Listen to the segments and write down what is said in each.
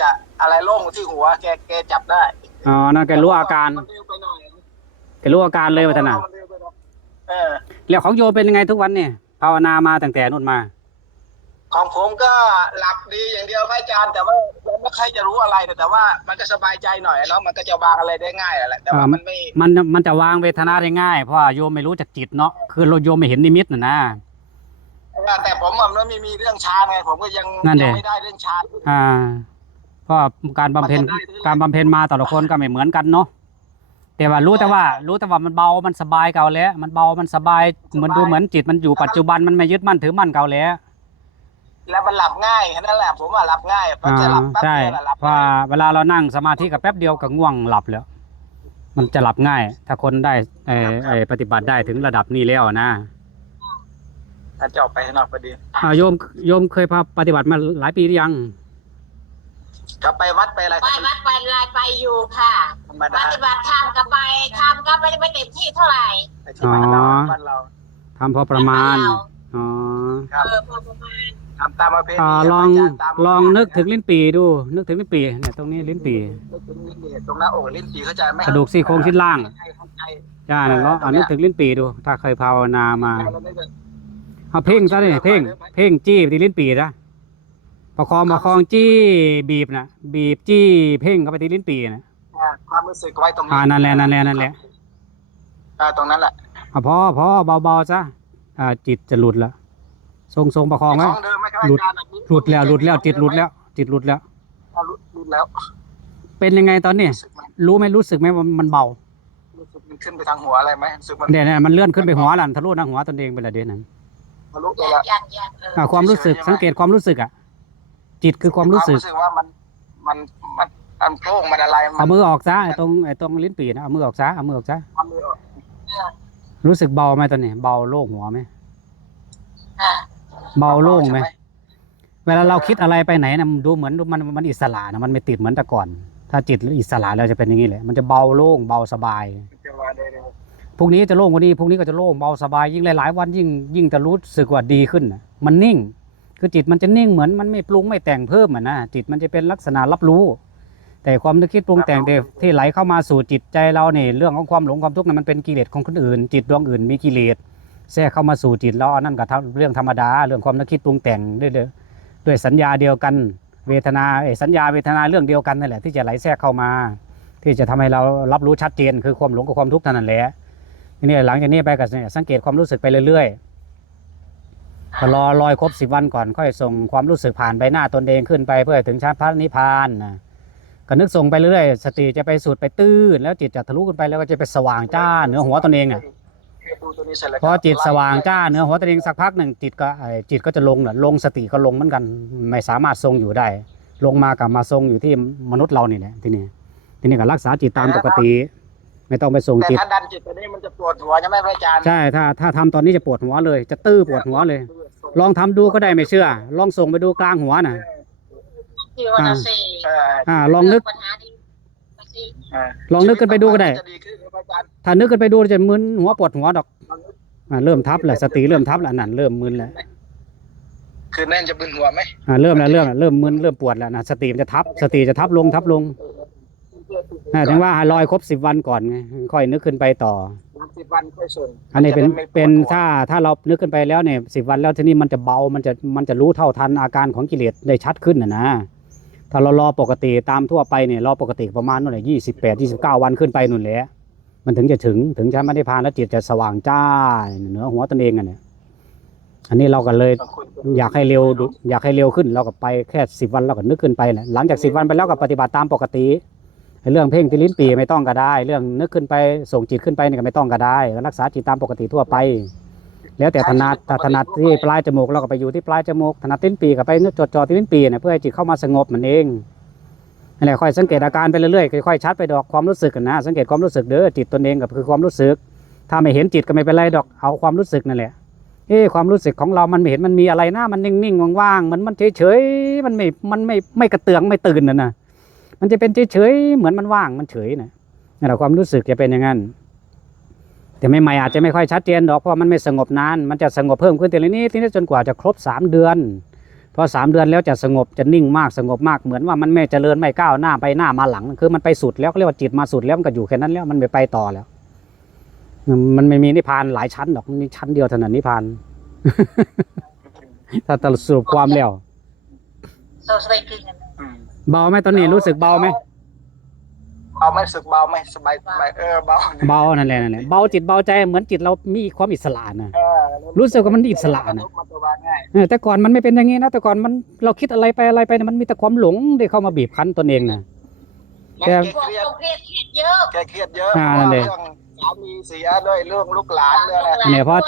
จะอะไรโล่งที่หัว แกแกจับได้อ๋อนั่นแกรู้อาการมันเร็วไปหน่อยแกรู้อาการเลยว่าท่านน่ะมันเร็วไปหน่อยเออ แล้วของโยมเป็นยังไงทุกวันเนี่ยภาวนามาตั้งแต่นู่นมา ของผมก็หลับดีอย่างเดียวพระอาจารย์แต่ว่าเราไม่ค่อยจะรู้อะไรแต่แต่ว่ามันก็สบายใจหน่อยเนาะมันก็จะวางอะไรได้ง่ายแหละแต่ว่าอ่ามัมันไม่มันมันจะวางเวทนาได้ง่าย เพราะว่าโยมไม่รู้จักจิตเนาะคือเราโยมไม่เห็นนิมิตน่ะนะแต่ผมอะมันไม่มีเรื่องชาไงผมก็ยังนั่นดิยังไม่ได้เรื่องชาอ่า เพราะการบำเพ็ญมันจะได้การบำเพ็ญมาแต่ละคนก็ไม่เหมือนกันเนาะแต่ว่ารู้แต่ว่า รู้แต่ว่ามันเบามันสบายเก่าแล้ว มันเบามันสบายเหมือนดูเหมือนจิตมันอยู่ปัจจุบันมันไม่ยึดมั่นถือมั่นเก่าแล้วแล้วมันหลับง่ายแค่นั้นแหละผมว่าหลับง่ายพออ่าจะหลับแป๊บใช่เดียวน่ะหลับเพราะว่าเวลาเรานั่งสมาธิกับแป๊บเดียวก็ง่วงหลับแล้ว มันจะหลับง่าย ถ้าคนได้เออเออปฏิบัติได้ถึงระดับนี้แล้วนะถ้าจะออกไปข้างนอกพอดีอ่าโยมโยมเคยพาปฏิบัติมาหลายปีหรือยัง ก็ไปวัดไปอะไรไปวัดไปลายไปอยู่ค่ะธรรมปดาฏิบัติธรรมก็ไปทำก็ไม่ได้ไปเต็มที่เท่าไหร่ไปที่บ้านเราอ๋อบ้านเราทำพอประมาณอ๋อครับเออพอประมาณทำตามประเพณีอ่าลองพระาจารย์ตามลองนึกถึงลิ้นปีดู นึกถึงลิ้นปีเนี่ยตรงนี้ลิ้นปีนึกถึงลิ้นปีตรงหน้าอกลิ้นปีเข้าใจไหมกระดูกซี่โครงชิ้นล่างให้เข้าใจใช่แล้วอ่านึกถึงลิ้นปีดู ถ้าเคยภาวนามาเราไม่ได้เอาเพ่งซะดิเพ่งเพ่งจี้ไปที่ลิ้นปีนะ ประคองประคองจี้บีบนะบีบจี้เพ่งเข้าไปที่ลิ้นปีนะอ่าความรู้สึกไว้ตรงนี้อ่านั่นแหละนั่นแหละนั่นแหละอ่าตรงนั้นแหละเอาพอพอเบาๆซะอ่าจิตจะหลุดละทรงทรงประคองไว้ของเดิมไหมครับหลุดอาจารย์อะหลุดแล้วหลุดแล้ว จิตหลุดแล้ว จิตหลุดแล้ว อ่าหลุดหลุดแล้วเป็นยังไงตอนนี้ รู้สึกมันรู้ไหมรู้สึกไหมว่ามันเบารู้สึกมันขึ้นไปทางหัวอะไรไหมรู้สึกมันเนี่ยเนี่ยมันเลื่อนขึ้นไปหัวหลันทะลุหน้าหัวตนเองไปละเดี๋ยวนั้นทะลุไปยัแล้นวยันยันเออ อ่าความรู้สึกสังเกตความรู้สึกอะ จิตคือความรู้สึกรู้สึกว่ามันมันมันมันโพร่งมันอะไรมัเอามือออกซะไอ้ตรงไอ้ตรงลิ้นปี่นะเอามือออกซะเอามือออกซะความมือออกรู้สึกเบาไหมตอนนี้เบาโล่งหัวไหมค่ะเบาโล่งไหมใช่เวลาเราคิดอะไรไปไหนนะมันดูเหมือนมันมันอิสระนะมันไม่ติดเหมือนแต่ก่อน ถ้าจิตอิสระแล้วจะเป็นอย่างนี้แหละมันจะเบาโล่งเบาสบายมันจะมาได้เลยพรุ่งนี้จะโล่งกว่านี้พรุ่งนี้ก็จะโล่งเบาสบายยิ่งหลายๆวันยิ่งยิ่งจะรู้สึกว่าดีขึ้นน่ะมันนิ่ง คือจิตมันจะนิ่งเหมือนมันไม่ปรุงไม่แต่งเพิ่มอะนะจิตมันจะเป็นลักษณะรับรู้ แต่ความนึกคิดปรุงแต่งที่ที่ไหลเข้ามาสู่จิตใจเราเนี่ยเรื่องของความหลงความทุกข์นั้นมันเป็นกิเลสของคนอื่น จิตดวงอื่นมีกิเลสแทรกเข้ามาสู่จิตเราอันนั่นก็เรื่องธรรมดา เรื่องความนึกคิดปรุงแต่งด้วยเด้อด้วยสัญญาเดียวกัน เวทนาเอ้ยสัญญาเวทนาเรื่องเดียวกันนั่นแหละที่จะไหลแทรกเข้ามา ที่จะทำให้เรารับรู้ชัดเจนคือความหลงกับความทุกข์เท่านั้นแหละทีนี้หลังจากนี้ไปก็เนี่ยสังเกตความรู้สึกไปเรื่อยๆก็ รอรอยครบสิบวันก่อนค่อยส่งความรู้สึกผ่านใบหน้าตนเองขึ้นไปเพื่อให้ถึงชั้นพระนิพพานนะก็นึกส่งไปเรื่อยๆสติจะไปสูดไปตื้นแล้วจิตจะทะลุขึ้นไปแล้วก็จะไปสว่างจ้าเหนือหัวตนเองเนี่ยดูตัวนี้เสร็จแล้วพอจิตสว่างจ้าเหนือหัวตนเองสักพักหนึ่งจิตก็ไอ้จิตก็จะลงน่ะลงสติก็ลงเหมือนกันไม่สามารถทรงอยู่ได้ ลงมากับมาทรงอยู่ที่มนุษย์เรานี่แหละทีนี้ทีนี้ก็รักษาจิตตามปกติ ไม่ต้องไปส่งแต่จิตถ้าดันจิตตัวนี้มันจะปวดหัวใช่ไหมพระอาจารย์ใช่ถ้าถ้าทำตอนนี้จะปวดหัวเลย จะตื้อปวดหัวเลย ลองทำดูก็ได้ไม่เชื่อ ลองส่งไปดูกลางหัวน่ะ ที่วันละสี่เอออ่า ลองนึก ปัญหาดีมาสิเออลองนึกกันไปดูก็ได้ จะดีขึ้นครับพระอาจารย์ถ้านึกกันไปดูจะมึนหัวปวดหัวดอกลองนึกอ่าเริ่มทับแหละสติเริ่มทับแล้วนั่นเริ่มมึนแล้วคือแน่นจะบึนหัวไหมอ่าเริ่มแล้วเริ่มแล้วเริ่มมึนเริ่มปวดแล้วนะสติมันจะทับ สติจะทับลงทับลง อ่าถึงว่าให้รอยครบสิบวันก่อนไงค่อยนึกขึ้นไปต่อสามสิบวันค่อยส่งอันนี้เป็นจะได้ไม่วดเป็นหัวถ้าถ้าเรานึกขึ้นไปแล้วเนี่ยสิบวันแล้วทีนี้มันจะเบามันจะมันจะรู้เท่าทันอาการของกิเลสได้ชัดขึ้นนะนะถ้าเรารอปกติตามทั่วไปเนี่ยรอปกติประมาณนู่นแหละยี่สิบแปดยี่สิบเก้าวันขึ้นไปนู่นแหละมันถึงจะถึงถึงชั้นมรรคพานแล้วจิตจะสว่างจ้าเหนือหัวตนเองอะเนี่ยอันนี้เราก็เลยบางคนอยากให้เร็วดูอยากให้เร็วขึ้นเราก็ไปแค่สิบวันเราก็นึกขึ้นไปแหละหลังจากสิบวันไปแล้วก็ปฏิบัติตามปกติไอ้ เรื่องเพ่งที่ลิ้นปีไม่ต้องก็ได้ เรื่องนึกขึ้นไปส่งจิตขึ้นไปนี่ก็ไม่ต้องก็ได้ก็รักษาจิตตามปกติทั่วไป แล้วแต่ถนัดถ้าถนัดที่ปลายจมูกเราก็ไปอยู่ที่ปลายจมูกถนัดลิ้นปีก็ไปนึกจดจ่อที่ลิ้นปีเนี่ยเพื่อให้จิตเข้ามาสงบมันเองนั่นแหละค่อยสังเกตอาการไปเรื่อยๆค่อยๆชัดไปดอกความรู้สึกกันนะสังเกตความรู้สึกเด้อจิตตนเองก็คือความรู้สึก ถ้าไม่เห็นจิตก็ไม่เป็นไรดอกเอาความรู้สึกนั่นแหละเอ้ความรู้สึกของเรามันไม่เห็นมันมีอะไรนะมันนิ่งๆว่างๆมันมันเฉยๆมันไม่มันไม่ไม่กระเตืองไม่ตื่นน่ะนะ มันจะเป็นเฉยๆเหมือนมันว่างมันเฉยนะนั่แหละความรู้สึกจะเป็นอย่างนั้นแต่ใหม่ๆอาจจะไม่ค่อยชัดเจนดอกเพราะมันไม่สงบนานมันจะสงบเพิ่มขึ้นทีละนิดทีนี้จนกว่าจะครบสามเดือนพอสามเดือนแล้วจะสงบจะนิ่งมากสงบมากเหมือนว่ามันไม่เจริญไม่ก้าวหน้าไปหน้ามาหลัง คือมันไปสุดแล้วเรียกว่าจิตมาสุดแล้วมันก็อยู่แค่นั้นแล้วมันไม่ไปต่อแล้ว มันไม่มีนิพพานหลายชั้นหรอกมีชั้นเดียวเท่านั้นนิพพานถ้าตสรุปความแล้วโซสไลพิงกันอืม เบาไหมตอนนี้รู้สึกเบาไหมเบาไหมรู้สึกเบาไหมสบายสบายเออเบาเบานั่นแหละนั่นแหละเบาจิตเบาใจเหมือนจิตเรามีความอิสระนะเออรู้สึกว่ามันอิสระนะมันสบายง่ายเออแต่ก่อนมันไม่เป็นอย่างนี้นะแต่ก่อนมันเราคิดอะไรไปอะไรไปเนี่ยมันมีแต่ความหลงได้เข้ามาบีบคั้นตนเองนะแกแกพวกเครียดเราเครียดเครียดเยอะแกเครียดเยอะอ่าเพราะนั่นว่าเองเรื่องสามีเสียด้วยเรื่องลูกหลานเรื่องอะไรเนี่ยเพราะ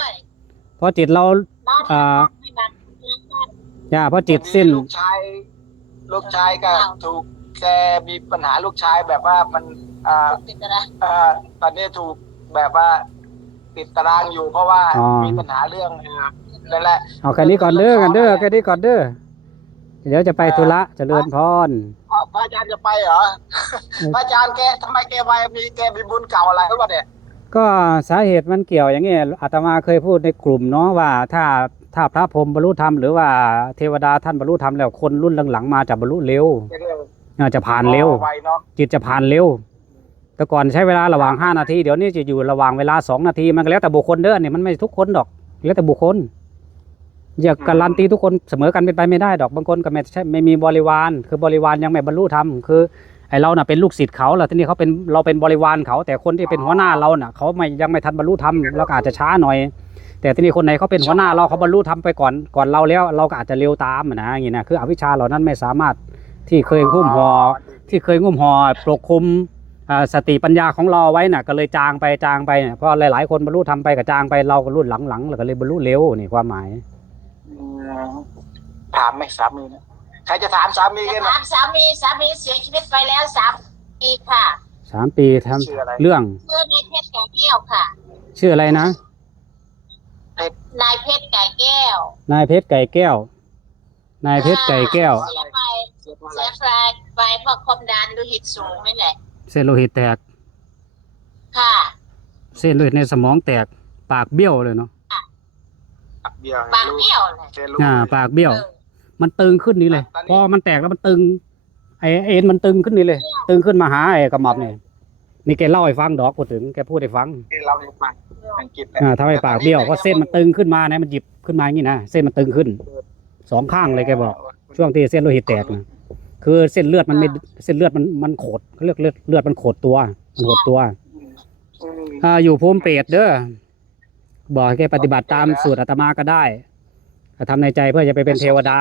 เพราะจิตเราน้องอ่าไม่บังเรื่องบ้านจ้าเพราะจิตสิ้นลูกชาย ลูกชายก็ถูกแกมีปัญหาลูกชายแบบว่ามันอ่าติดอะไรอ่าตอนนี้ถูกแบบว่า ติดตารางอยู่เพราะว่าอ๋อ มีปัญหาเรื่องเออนั่นแหละ เอาแค่นี้ก่อนเด้อกันเด้อแค่นี้ก่อนเด้อเดี๋ยวจะไปธุระเจริญพร อ้าวพระอาจารย์จะไปเหรอ พระอาจารย์แกทำไมแกไปมีแกมีบุญเก่าอะไรหรือเปล่าเนี่ย ก็สาเหตุมันเกี่ยวอย่างนี้อาตมาเคยพูดในกลุ่มเนาะว่าถ้า ถ้าพระพรหมบรรลุธรรมหรือว่าเทวดาท่านบรรลุธรรมแล้วคนรุ่นหลังๆมาจะบรรลุเร็วแกเรื่องเออจะผ่านเร็ว ไวเนาะจิตจะผ่านเร็ว แต่ก่อนใช้เวลาระหว่าง5นาทีเดี๋ยวนี้จะอยู่ระหว่างเวลา2นาทีมันก็แล้วแต่บุคคลเด้อเนี่ยมันไม่ทุกคนดอก แล้วแต่บุคคลอย่าการันตีทุกคนเสมอกันเป็นไปไม่ได้ดอกบางคนก็ไม่ใช่ไม่มีบริวาร คือบริวารยังไม่บรรลุธรรมคือไอเราน่ะเป็นลูกศิษย์เขาแล้วทีนี้เขาเป็นเราเป็นบริวารเขา แต่คนที่เป็นหัวหน้าเราน่ะเขาไม่ยังไม่ทันบรรลุธรรมเราก็อาจจะช้าหน่อย แต่ทีนี้คนไหนเขาเป็นหัวหน้าเราเขาบรรลุธรรมไปก่อนก่อนเราแล้ว เราก็อาจจะเร็วตามอะนะอย่างนี้นะคืออวิชชาเหล่านั้นไม่สามารถที่เคยหุ้มห่อที่เคยงุ่มห่อปกคลุมอ่าสติปัญญาของเราไว้น่ะก็เลยจางไปจางไปเนี่ยเพราะหลายๆ คนบรรลุทำไปกับจางไปเราก็รุ่นหลังๆแล้วก็เลยบรรลุเร็วนี่ความหมายอืมถามไหมสามีนะใครจะถามสามีจะกันถานะมสามีสามีเสียชีวิตไปแล้วสามปีค่ะสามปีทำชื่ออะไรเรื่องชื่อนายเพชรไก่แก้วค่ะ ชื่ออะไรนะ นายเพชรไก่แก้วนายเพชรไก่แก้ว นายเพชรไก่แก้ว เสียไปเสียเพราะอะไรเสียไปไปเพราะความดันโลหิตสูงนี่แหละ เส้นโลหิตแตก ค่ะ เส้นโลหิตในสมองแตกปากเบี้ยวเลยเนาะปากเบี้ยวปากเบี้ยวเลยแกรู้อ่า ปากเบี้ยว เออ มันตึงขึ้นนี่เลยตอนนี้พอมันแตกแล้วมันตึงไอเอ็นมันตึงขึ้นนี่เลย ตึงขึ้นมาหาไอ้กระหม่อมนี่นี่แกเล่าให้ฟังดอกพูดถึงแกพูดให้ฟัง ที่เราให้ฟัง อังกฤษเนี่ยอ่าทำให้ปากเบี้ยวเพราะเส้นมันตึงขึ้นมานะมันหยิบขึ้นมาอย่างนี้นะเส้นมันตึงขึ้นสองข้างเลยแกบอก ช่วงที่เส้นโลหิตแตกนะคือเส้นเลือดมันไม่เส้นเลือดมันมันโขดเขาเรียกเลือดเลือดมันโขดตัวมันโขดตัวอืมอ่าอยู่ภูมิเปรตเด้อบอกให้แกปฏิบัติตามสูตรอาตมาก็ได้ทำในใจเพื่อจะไปเป็นเทวดา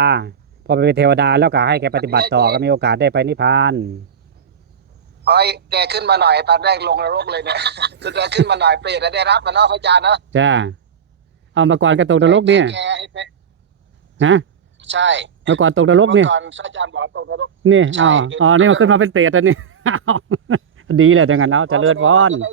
พอไปเป็นเทวดาแล้วก็ให้แกปฏิบัติต่อก็มีโอกาสได้ไปนิพพาน เอ้ยแกขึ้นมาหน่อยตอนแรกลงนรกเลยเนี่ยคือแกขึ้นมาหน่อยเปรตได้รับมันเนาะพระอาจารย์เนาะจ้าเอามาก่อนแกตกนรกเนี่ยแกให้ไปฮะใช่เมื่อก่อนตกนรกเมื่เนี่อยก่อนพระอาจารย์บอกตกนรก นี่ใช่อ๋ออ๋อนี่มาขึ้นมาเป็นเปรตอันนี้ดีเลยจังงั้นแล้วเจริญพร จะได้